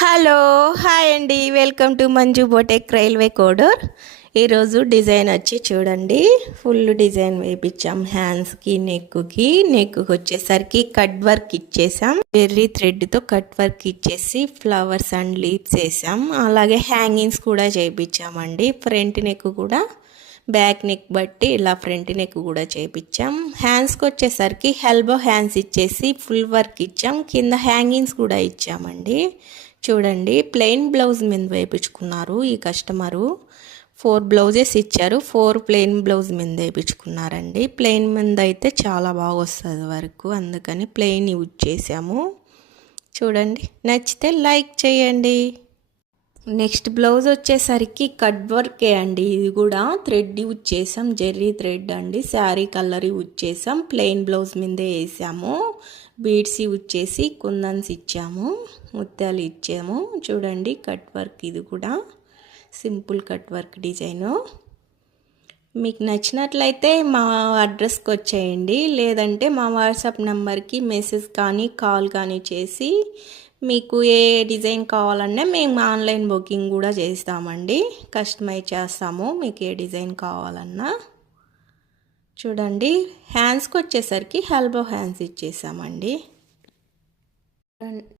Hello hi అండి, welcome to Manju బోటెక్ railway Kodur. ఈరోజు design వచ్చి చూడండి, ఫుల్ డిజైన్ వేయించాం. హ్యాండ్స్కి నెక్కి వచ్చేసరికి కట్ వర్క్ ఇచ్చేసాం. బెర్రీ థ్రెడ్తో కట్ వర్క్ ఇచ్చేసి ఫ్లవర్స్ అండ్ లీవ్స్ వేసాం. అలాగే హ్యాంగింగ్స్ కూడా చేయించామండి. ఫ్రంట్ నెక్ కూడా బ్యాక్ నెక్ బట్టి ఇలా ఫ్రంట్ నెక్ కూడా చేయించాం. హ్యాండ్స్కి వచ్చేసరికి ఎల్బో హ్యాండ్స్ ఇచ్చేసి ఫుల్ వర్క్ ఇచ్చాం. కింద హ్యాంగింగ్స్ కూడా ఇచ్చామండి. చూడండి, ప్లెయిన్ బ్లౌజ్ మీద వేయించుకున్నారు ఈ కస్టమరు. 4 బ్లౌజెస్ ఇచ్చారు, 4 ప్లెయిన్ బ్లౌజ్ మీద వేయించుకున్నారండి. ప్లెయిన్ మీద అయితే చాలా బాగా వస్తుంది వర్క్, అందుకని ప్లెయిన్ యూజ్ చేసాము. చూడండి, నచ్చితే లైక్ చేయండి. నెక్స్ట్ బ్లౌజ్ వచ్చేసరికి కట్ వర్కే అండి. ఇది కూడా థ్రెడ్ యూజ్ చేసాం, జెర్రీ థ్రెడ్ అండి. శారీ కలర్ యూజ్ చేసాం. ప్లెయిన్ బ్లౌజ్ మీదే వేసాము. బీడ్స్ యూజ్ చేసి కుందన్స్ ఇచ్చాము, ముత్యాలు ఇచ్చాము. చూడండి, కట్ వర్క్. ఇది కూడా సింపుల్ కట్ వర్క్ డిజైను. మీకు నచ్చినట్లయితే మా అడ్రస్కి వచ్చేయండి, లేదంటే మా వాట్సాప్ నెంబర్కి మెసేజ్ కానీ కాల్ కానీ చేసి మీకు ఏ డిజైన్ కావాలన్నా మేము ఆన్లైన్ బుకింగ్ కూడా చేస్తామండి. కస్టమైజ్ చేస్తాము మీకు ఏ డిజైన్ కావాలన్నా. చూడండి, హ్యాండ్స్కి వచ్చేసరికి ఎల్బో హ్యాండ్స్ ఇచ్చేసామండి.